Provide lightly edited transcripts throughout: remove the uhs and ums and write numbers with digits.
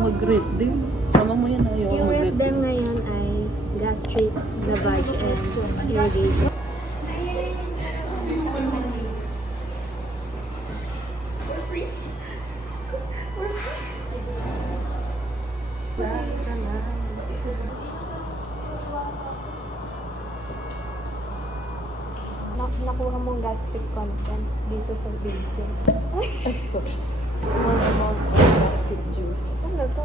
Mag-rate din. Sama mo yan, ayaw Yung rep them ngayon ay gastric, lavage, and irrigation. Nakuha mong gastric content dito sa basic. Small amount of gastric juice. Ano to?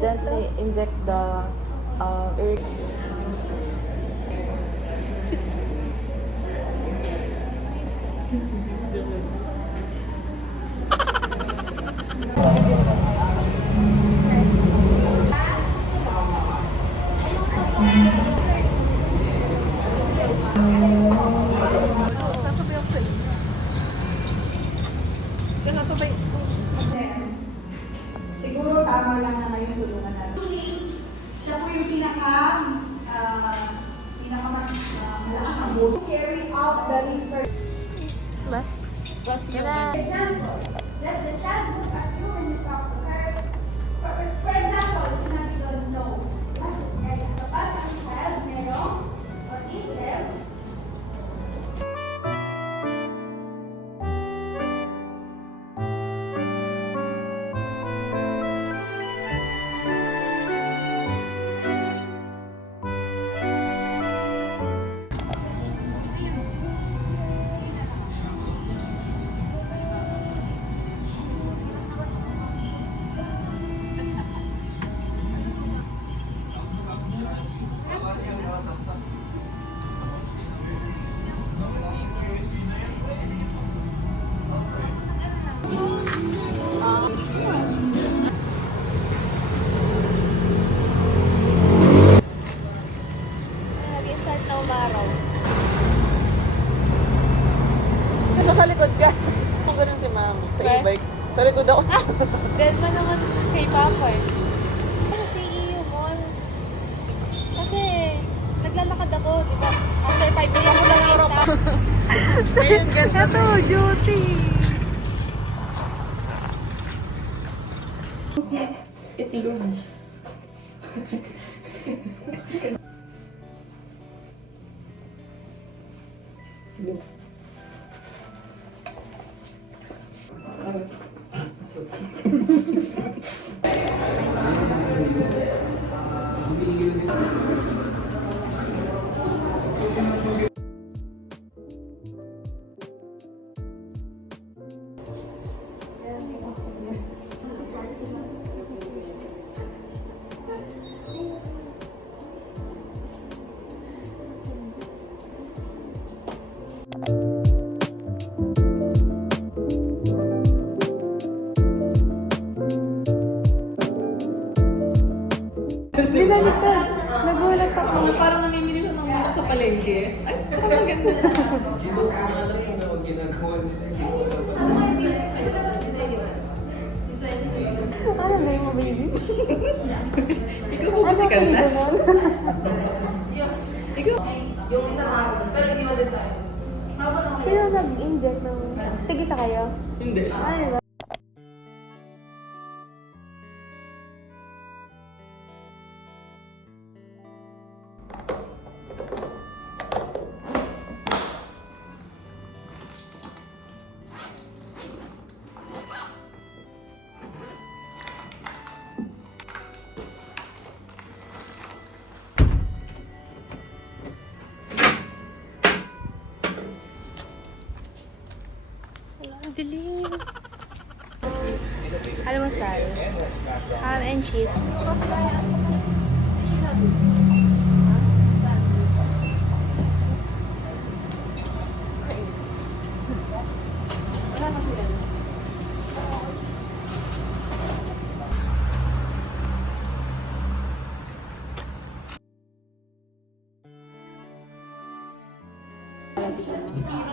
Gently inject the Sasabay ako sa inyo. Kaya sasabay. Siguro tama lang na kayong tulungan natin. Siya po yung malakas ang buso. Carry out the research. Ba? Does the child look at you when you talk to her? For example, sinabi doon, no. Kapag ang child merong autism, Nag-start na umaraw. Nasa likod ka. Kung ganun si ma'am. Sa e-bike. Sa likod ako. Dead man naman kay Papa eh. Sa EU Mall. Kasi naglalakad ako, di ba? After 5 minutes ako lang isa. Ayun, ganda. Ito, duty. Itlog. Binalik ka. Nagulat ako. Parang namimili ko ng mga sa palengke. Ay, parang maganda. Ano ba yung baby? Ikaw po kasi kandas. Sino nag-inject ng... Tigisa kayo? Hindi siya. Ano ba? Ang dilim. Almusal. Ham and cheese.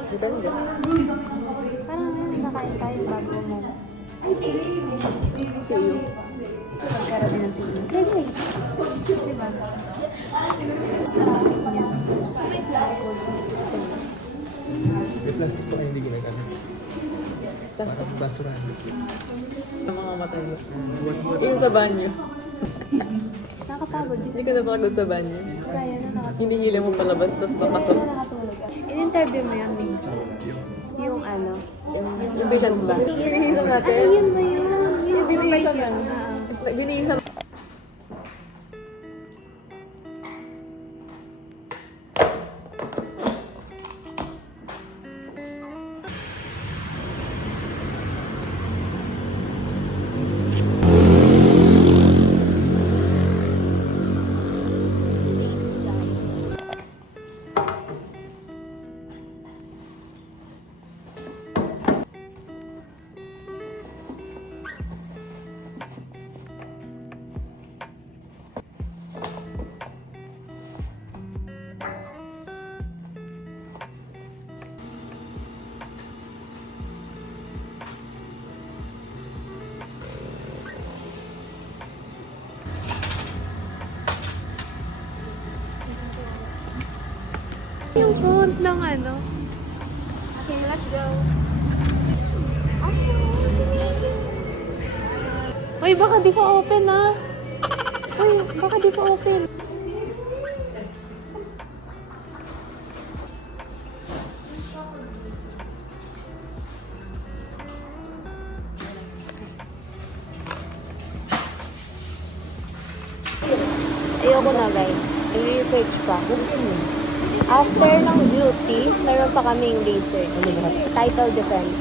Depende. Parang ngayon nakain tayo bago mo. Sa iyo. Magkaroon ng sili. Pwede. Diba? May plastic po kayo hindi ginagamit. Plastic. Basurahan. Ang mga mata niyo. Yung sa banyo. Nakakapagod. Hindi ka napakagod sa banyo. Kaya na nakatulog. Hinihila mo palabas, tapos papasok. Kaya na nakatulog. In-interview mo yun, Minx. Yung ano? Yung patient ba? Binihisan natin. Ano yun ba yun? Yun, Binihisan yun. lang. Binihisan. Yung font ng ano. Okay, let's go. Uy, baka di pa open ah. Uy, baka di pa open. Ayoko na, guys. I-research pa. After ng duty, meron pa kaming research. Title defense.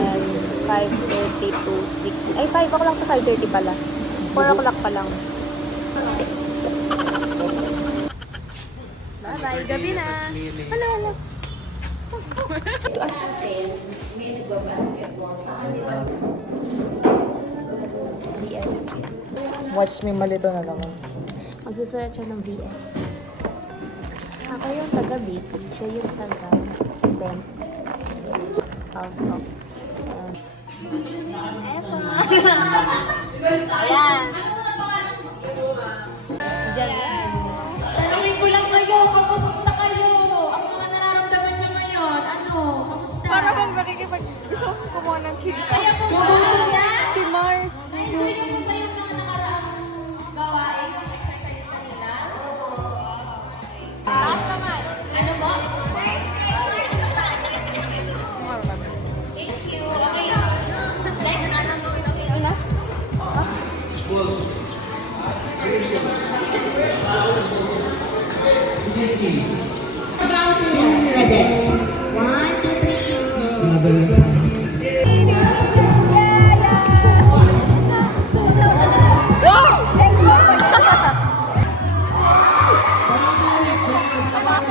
And 5:30 to 6. Ay, 5 o'clock to 5:30 pala. 4 o'clock pa lang. Bye-bye. Gabi na. Hala, hala. VS. Watch me malito na naman. Magsusulat siya ng VS. Ako yung taga-BP. Siya yung taga-temp. House. Eto. Ayan. Diyan yan. Tanungin ko lang kayo, kamusta kayo? Ang mga nararamdaman nyo ngayon, ano? Kamusta? Para bang makikipag... Gusto ko kumuha ng chili. Kaya pumunta na? Si Mars. Enjoy nyo po ba yung mga nakaraang gawain ng exercise kanila? Ano mo? Thank you. Okay.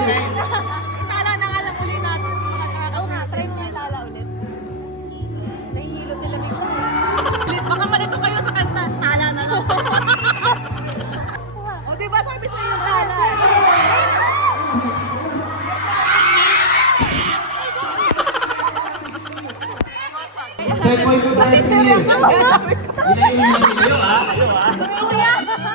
Like, ano? Tala na nga lang uli natin. Oo nga, try mo yung tala ulit. Nahihilo sila bigla. Baka malito kayo sa kanta. Tala na lang. O, diba sabi sa'yo yung tala? Checkpoint po tayo sa inyo. Ilan yung mga kayo ha? Ilan yung mga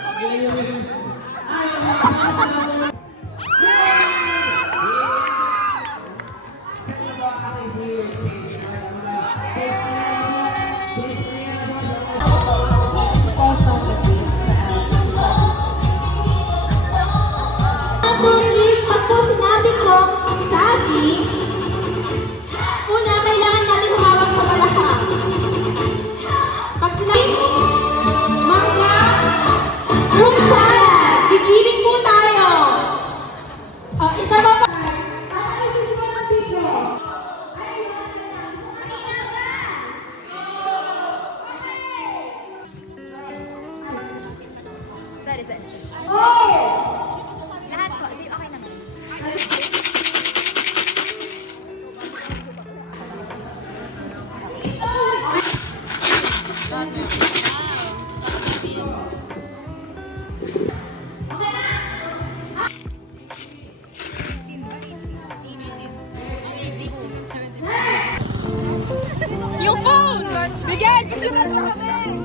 Pag po sinabi ko, saging, una, kailangan natin humawak sa balakang. Pag sinabi, mangga, fruit salad, gigiling po tayo. Isa pa pa. Lahat po. Okay naman. Picture na kami!